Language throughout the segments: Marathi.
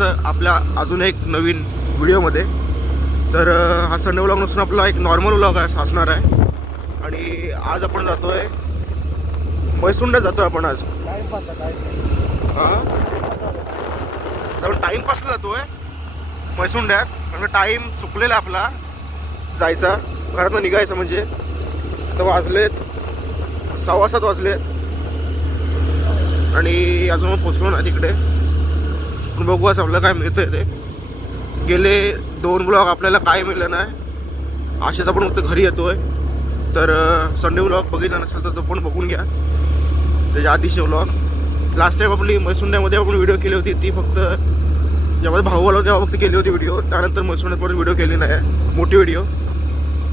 तुमचं आपल्या अजून एक नवीन व्हिडिओमध्ये. तर हा संडे व्लॉग नसून आपला एक नॉर्मल व्लॉग असणार आहे. आणि आज आपण जातो आहे मैसुंडात जातो आहे आपण आज. आपण टाईमपासला जातो आहे मैसुंड्यात. म्हणजे टाईम चुकलेला आपला जायचा, घरातून निघायचं. म्हणजे तर वाजलेत 6:15 वाजलेत आणि अजून पोचलो ना तिकडे. पण बघू आज आपल्याला काय मिळतंय ते. गेले 2 ब्लॉग आपल्याला काय मिळलं नाही. असेच आपण फक्त घरी येतोय. तर संडे व्लॉग बघितला नसेल तर तो पण बघून घ्या. त्याच्या आधीचे व्लॉग लास्ट टाईम आपली मैसुंड्यामध्ये आपण व्हिडिओ केली होती, ती फक्त जेव्हा भाऊ आला तेव्हा फक्त केली होती व्हिडिओ. त्यानंतर मैसुंड्यात पण व्हिडिओ केली नाही, मोठी व्हिडिओ.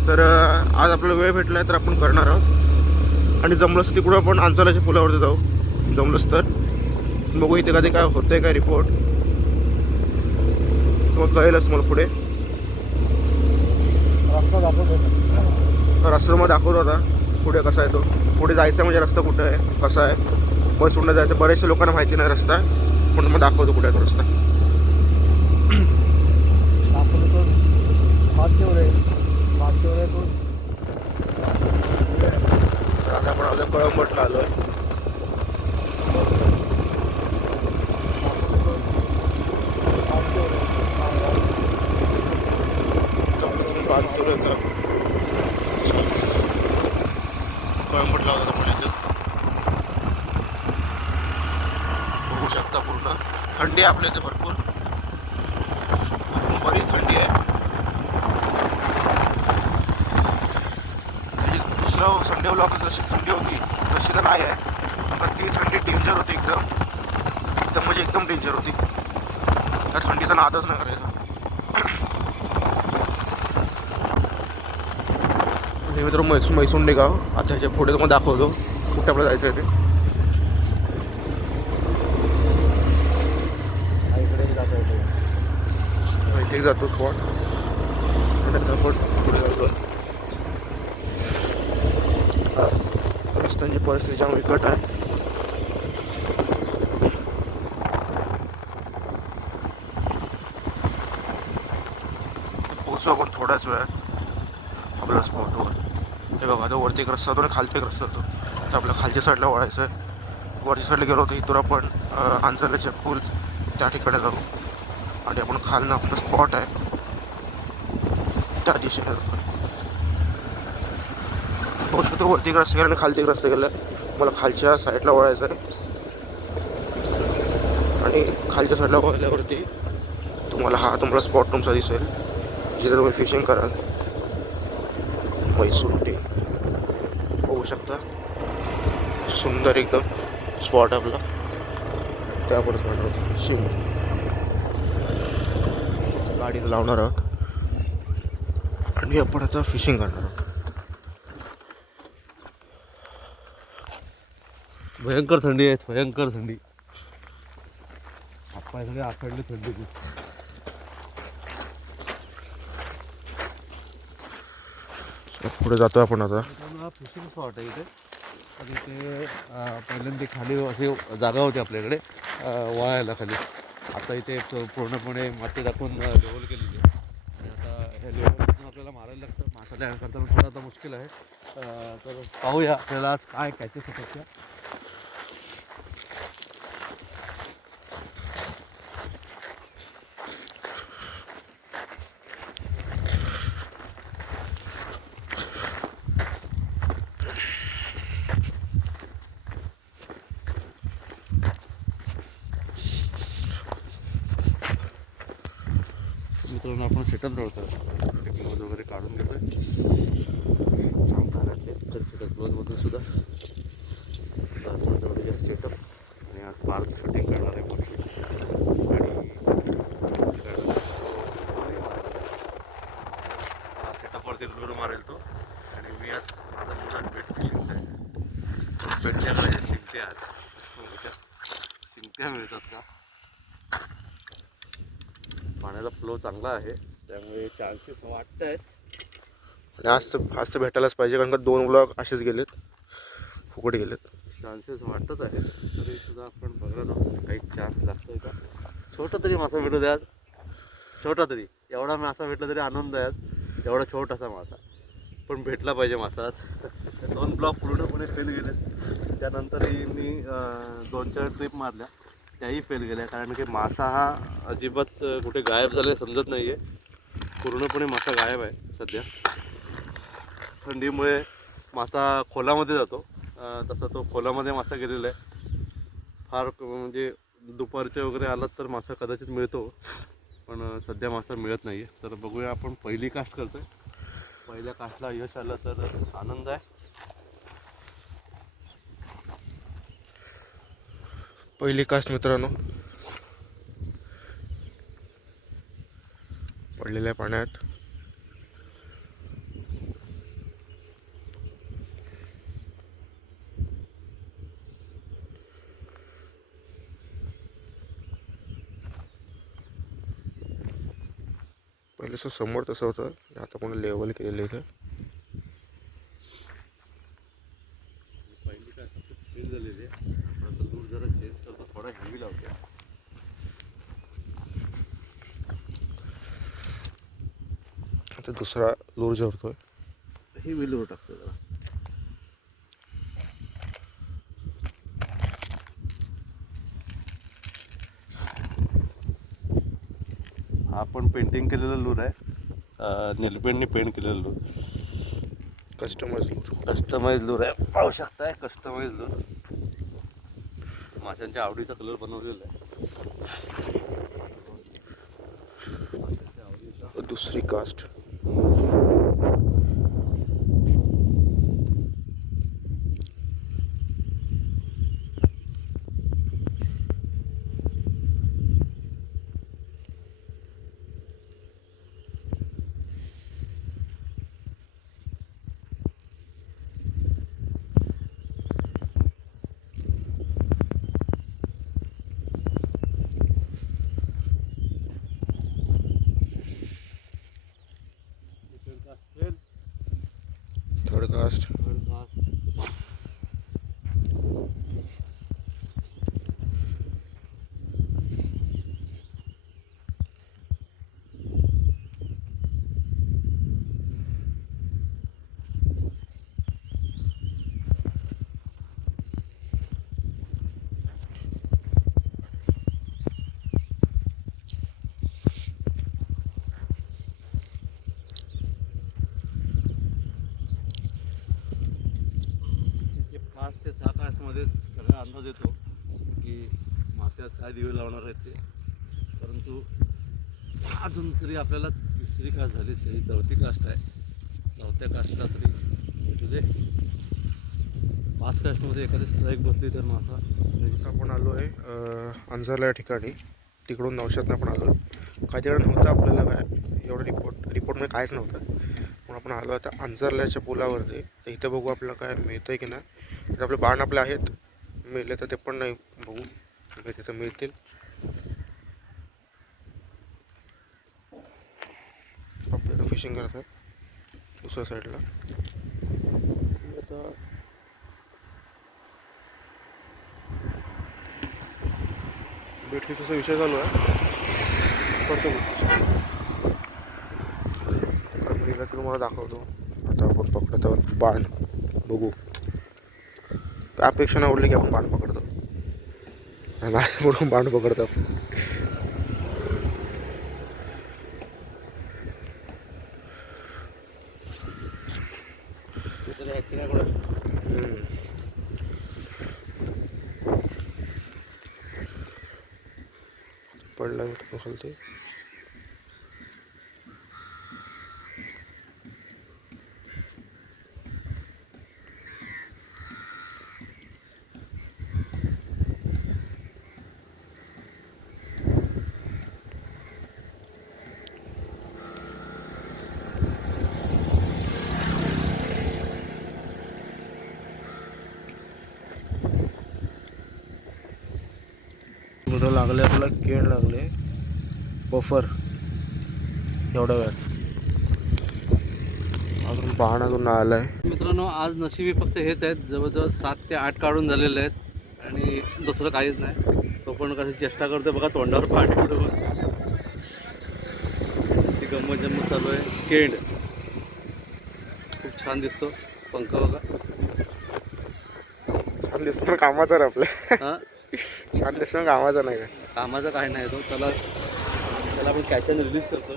तर आज आपल्याला वेळ भेटला आहे तर आपण करणार आहोत. आणि जमलंच तिकडून आपण अंचालाच्या पुलावरती जाऊ, जमलंच तर. बघू इथे कधी काय होतंय काय रिपोर्ट, मग कळेलच मला पुढे. रस्ता मग दाखवतो आता पुढे कसा आहे तो. पुढे जायचं म्हणजे रस्ता कुठं आहे, कसा आहे. मैसुंडा जायचं बऱ्याचशा लोकांना माहिती नाही रस्ता, पण मग दाखवतो कुठे आहे तो रस्ता. आता आपण आलो कळंबटला आलो आहे. कळंबटला होता आपण इथे बघू शकता. पूर्ण थंडी आहे आपल्या इथे, भरपूर बरीच थंडी आहे. म्हणजे दुसरा संडे व्लॉग जशी थंडी होती तशी तर नाही आहे, पण ती थंडी डेंजर होती एकदम म्हणजे एकदम डेंजर होती. त्या थंडीचा नादच नाही करायचा. हे मित्र मैसुंडे गाव. आता ह्याच्या पुढे तुम्हाला दाखवतो कुठे आपल्याला जायचं आहे ते. इथे जातो स्पॉट, त्यानंतर आपण पुढे जातो. रस्त्यांची परिस्थिती जाम विकट आहे. पोहोचू आपण थोड्याच वेळात आपल्या स्पॉटवर. हे बघा, आता वरती एक रस्ता जातो आणि खालती एक रस्ता जातो. तर आपल्या खालच्या साईडला वळायचं आहे. वरच्या साईडला गेलो होतो इथून आपण अंचालाच्या पूल त्या ठिकाणी जाऊ. आणि आपण खालनं आपलं स्पॉट आहे त्या दिशेने जातो. पोहोचतो तो वरती एक रस्ता गेला आणि खालती एक रस्ता गेला. मला खालच्या साईडला वळायचं आहे. आणि खालच्या साईडला वळल्यावरती तुम्हाला स्पॉट तुमचा दिसेल, जिथे तुम्ही फिशिंग कराल. मैसुंडे बघू शकता, सुंदर एकदम स्पॉट आपला. त्यापुढेच म्हणत होती शिम गाडीला लावणार आहोत आणि आपण आता फिशिंग करणार आहोत. भयंकर थंडी आहे, भयंकर थंडी. हातपाय सगळे आखडले थंडी. पुढे जातो आपण आता. फिशिंग स्पॉट आहे इथे. आणि इथे पहिल्यांदा खाली अशी जागा होती आपल्याकडे वळायला खाली. आता इथे पूर्णपणे माती टाकून लेवल केलेली आहे. आणि आता ह्या लेवलपासून आपल्याला मारायला लागतं. मासा करताना थोडं आता मुश्किल आहे. तर पाहूया आपल्याला आज काय कॅचेस होतात त्या. मित्रांनो, आपण सेटअप जोडतो. ग्लोज वगैरे काढून घेतोय. ग्लोजमधून सुद्धा सेटअप. आणि आज पार्क शूटिंग करणार आहे मोठी. आणि सेटअपवरती ग्लोर मारेल तो. आणि मी आज माझा मुलात बेट फिशिंगचा आहे. बेटच्याकडे शिंगट्या आहेत. शिंगट्या मिळतात का? पाण्याचा फ्लो चांगला आहे, त्यामुळे चान्सेस वाटत आहेत. आणि आज तर भेटायलाच पाहिजे, कारण का 2 ब्लॉग असेच गेलेत, फुकट गेलेत. चान्सेस वाटत आहेत. तरी सुद्धा आपण बघणार आहोत काही चान्स लागतोय का. छोटा तरी मासा भेटू द्यात, छोटा तरी. एवढा मासा भेटला तरी आनंद आहे आज. एवढा छोटासा मासा पण भेटला पाहिजे मासा आज. 2 ब्लॉक पूर्णपणे फेल गेले. त्यानंतरही मी 2-4 ट्रिप मारल्या, त्याही फेल गेल्या. कारण की मासा हा अजिबात कुठे गायब झाले समजत नाही आहे. पूर्णपणे मासा गायब आहे सध्या. थंडीमुळे मासा खोलामध्ये जातो, तसा तो खोलामध्ये मासा गेलेला आहे. फार म्हणजे दुपारच्या वगैरे आलात तर मासा कदाचित मिळतो, पण सध्या मासा मिळत नाही आहे. तर बघूया, आपण पहिली कास्ट करतो आहे. पहिल्या कास्टला यश आलं तर आनंद आहे. पहिली कास्ट मित्रांनो पडलेल्या पाण्यात. पहिले समोर तसं होतं, आता कोणी लेवल केलेलं इथं. पहिली कास्ट फेल झालेली आहे. आता दूर जरा चेंज करतो, थोडा हेवी लावतो. आता दुसरा लूर जोडतोय. हेवी लूर टाकतो जरा. हा पण पेंटिंग केलेला लूर आहे, नेलपेंटने पेंट केलेला लूर. कस्टमाइज लूर आहे, पाहू शकताय. कस्टमाइज लूर, माशांच्या आवडीचा कलर बनवलेला आहे. दुसरी कास्ट. Third caste. ते 5 ते 6 कास्टमध्ये सगळा अंदाज येतो की मासे काय दिवे लावणार आहेत ते. परंतु अजून तरी आपल्याला 3री कास्ट झाली, तरी 4थी कास्ट आहे. 4थ्या कास्टला तरी भेटू दे. 5 कास्टमध्ये एखादी स्ट्राईक बसली तर मासा. आपण आलो आहे अंजरला या ठिकाणी. तिकडून नवशातनं आपण आलो आहे. काही तिकडे नव्हतं आपल्याला काय एवढं रिपोर्टमध्ये काहीच नव्हतं, पण आपण आलो आता अंजरल्याच्या पुलावरती. तर इथं बघू आपल्याला काय मिळतं आहे की नाही. तर आपले बाण आपले आहेत, मिळले तर ते पण नाही बघू, तिथं मिळतील. आपल्याला फिशिंग करतात दुसऱ्या साईडला. आता भेटली तसा विषय चालू आहे, करतो मिळालं तर तुम्हाला दाखवतो. आता आपण पकडतो बाण, बघू. अपेक्षा नाही उडली की आपण बाण पकडतो, नाही म्हणून बाण पकडतो आपण. पडला खालते. कुठं लागले आपल्याला, केण लागले बफर एवढ्या वेळात. अजून बाण अजून आलाय. मित्रांनो, आज नशिबी फक्त हेच आहेत. जवळजवळ 7 ते 8 काढून झालेले आहेत आणि दुसरं काहीच नाही. तो पण कशी चेष्टा करतोय बघा तोंडावर पाणी उडवून. ती गंमत जम्मत चालू आहे. केंड खूप छान दिसतो. पंख बघा. छान दिसतो पण कामाचा रे आपल्या. हां छान दिसतो कामाचा नाही का. कामाचा काय नाही तो. त्याला आपण कॅच अँड रिलीज करतो.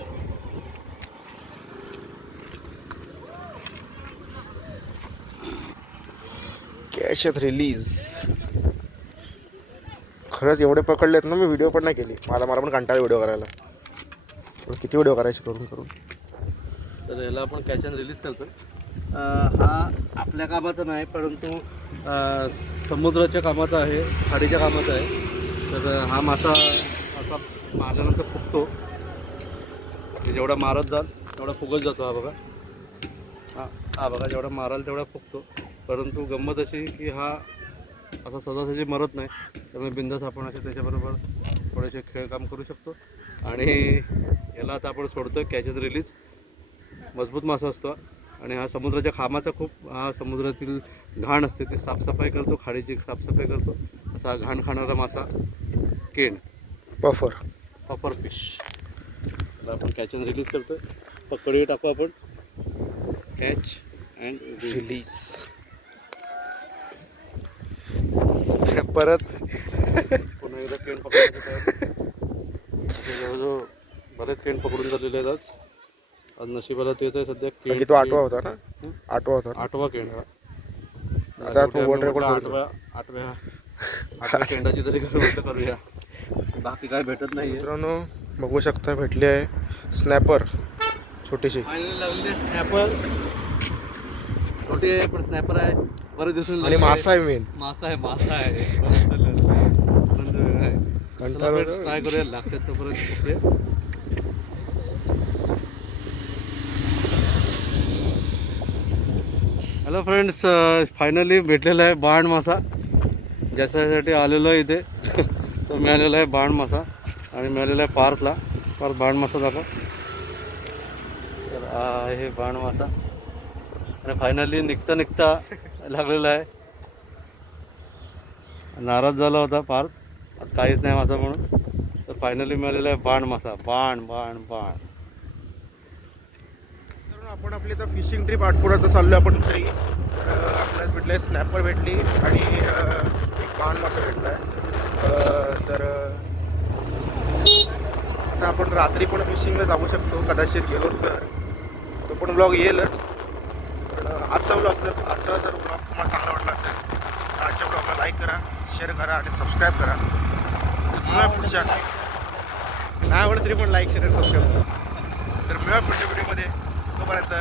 Catch release. खरंच एवढे पकडलेत ना, मी व्हिडिओ पण नाही केली. मला पण कंटाळा व्हिडिओ करायला. किती व्हिडिओ करायचे करून करून. तर याला आपण कॅच अँड रिलीज करतो. हा आपल्या कामाचा नाही परंतु समुद्राच्या कामाचा आहे, खाडीच्या कामाचा आहे. तर हा मासा असा मारल्यानंतर फुगतो. जेवढा मारत जाल तेवढा फुगत जातो. हा बघा. हा बघा जेवढा माराल तेवढा फुगतो. परंतु गंमत अशी की हा असा सहजासहजी मरत नाही. त्यामुळे बिंदास आपण असे त्याच्याबरोबर थोडेसे खेळ काम करू शकतो. आणि याला आता आपण सोडतो कॅच अँड रिलीज. मजबूत मासा असतो आणि हा समुद्राच्या खामाचा खूप. हा समुद्रातील घाण असते ती साफसफाई करतो. खाडीची साफसफाई करतो. असा घाण खाणारा मासा केंड. Puffer fish. त्याला आपण कॅच अँड रिलीज करतो. पकडी टाकू आपण. Catch and release. परत पुन्हा एकदा केंड पकडायचं. जवळजवळ बरेच केंड पकडून झालेले आहेत आज नशिबाला तेच आहे सध्या. केंड तो 8वा होता ना. 8वा होता. 8वा केंड हा. आता तो वर्ल्ड रेकॉर्ड करतो. आठव्या केंडाची तरी गोष्ट करूया. बाकी काय भेटत नाही. मित्रांनो बघू शकता भेटली आहे स्नॅपर. छोटीशी फायनली लागलेली स्नॅपर. छोटी आहे पण स्नॅपर आहे. बरेच दिवसून आणि मासा आहे मेन. मासा आहे. ट्राय करूया. लागतात तोपर्यंत कपडे. हॅलो फ्रेंड्स, फायनली भेटलेला आहे बाण मासा. ज्याच्यासाठी आलेलो आहे इथे तो मिळालेला आहे बाण मासा. आणि मिळालेला आहे पार्थला. पार्थ बाण मासा दाखव. तर आहे बाण मासा. आणि फायनली निघता लागलेला आहे. नाराज झाला होता पार्थ, आज काहीच नाही मासा म्हणून. तर फायनली मिळालेला आहे बाण मासा. बाण. आपण आपली तर फिशिंग ट्रिप आठवड्यात चाललो आहे आपण घरी. आपल्याला भेटलं आहे स्नॅपर भेटली आणि एक बाण मासा भेटला आहे. तर आता आपण रात्री पण फिशिंगला जाऊ शकतो कदाचित गेलो तर. तो पण ब्लॉग येईलच. पण आजचा जर ब्लॉग तुम्हाला चांगला वाटला असेल तर आजच्या ब्लॉगला लाईक करा, शेअर करा आणि सबस्क्राईब करा. मिळूया पुढच्या. नाही आवडत तरी पण लाईक शेअर आणि सबस्क्राईब करा. तर मिळूया पुढच्या व्हिडिओमध्ये. तोपर्यंत